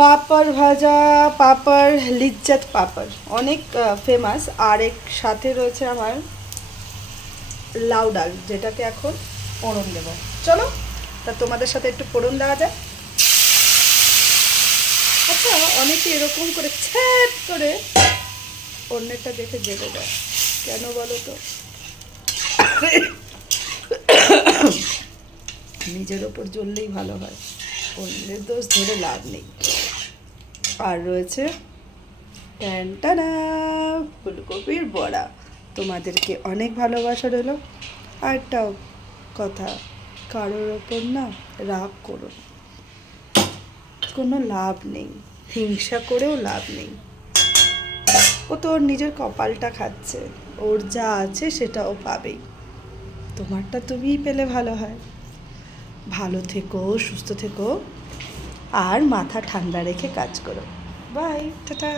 পাঁপড় ভাজা, পাঁপড় লিজ্জাত পাঁপড় অনেক ফেমাস। আর এক সাথে রয়েছে আমার লাউ ডাল, যেটাকে এখন ফোড়ন দেবো। চলো, তা তোমাদের সাথে একটু ফোড়ন দেওয়া যায়। আচ্ছা, অনেকে এরকম করে ছ্যাট করে অন্যেরটা দেখে জেলে দেয়, কেন বলো তো? নিজের ওপর জ্বললেই ভালো হয়, অন্যের দোষ ধরে লাভ নেই। আর রয়েছে টানা ফুলকপির বড়া। তোমাদেরকে অনেক ভালোবাসা রইলো। আরেকটাও কথা, কারোর ওপর না রাগ করো না, কোনো লাভ নেই, হিংসা করেও লাভ নেই। ও তো ওর নিজের কপালটা খাচ্ছে, ওর যা আছে সেটা ও পাবেই। তোমারটা তুমিই পেলে ভালো হয়। ভালো থেকো, সুস্থ থেকো, আর মাথা ঠান্ডা রেখে কাজ করো। Bye, tata.